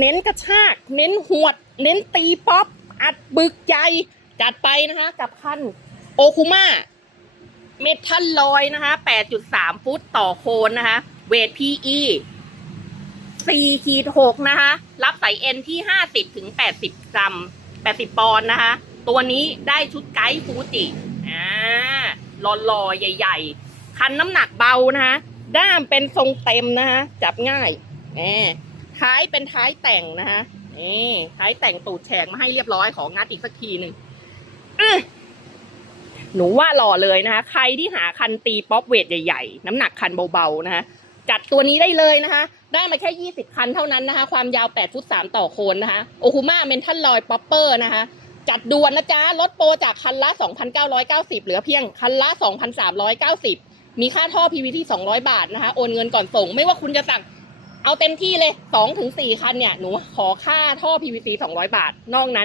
เน้นกระชาก เน้นหวด เน้นตีป๊อป อัดบึกใหญ่จัดไปนะคะ กับคันโอคุมาเมทัลลอยนะคะ 8.3 ฟุตต่อโคนนะคะ เวท PE 4ขีด6นะคะ รับสายเอ็นที่ 50ถึง80 กรัม 80 ปอนด์นะคะ ตัวนี้ได้ชุดไกด์ฟูจิอ่าหล่อๆ ใหญ่ ๆ คันน้ำหนักเบานะคะ ด้ามเป็นทรงเต็มนะคะ จับง่ายแหม ท้ายเป็นท้ายแต่งนะคะนี่ท้ายแต่งตูดแฉกมาให้เรียบร้อยของงัดอีกสักทีหนึ่งหนูว่าหล่อเลยนะคะ ใครที่หาคันตีป๊อปเวทใหญ่ๆ น้ำหนักคันเบาๆนะคะจัดตัวนี้ได้เลยนะคะ ได้มาแค่ 20 คันเท่านั้นนะคะ ความยาว 8 ฟุต 3 ต่อโคนนะคะ โอคุมาเมนทัลลอยป๊อปเปอร์นะคะ จัดด่วนนะจ๊ะ ลดโปรจากคันละ 2,990 เหลือเพียงคันละ 2,390 มีค่าท่อ PVT 200 บาทนะคะ โอนเงินก่อนส่ง ไม่ว่าคุณจะสั่ง เอาเต็มที่เลยสองถึงสี่คันเนี่ยหนูขอค่าท่อ PVC 200บาท นอกนั้น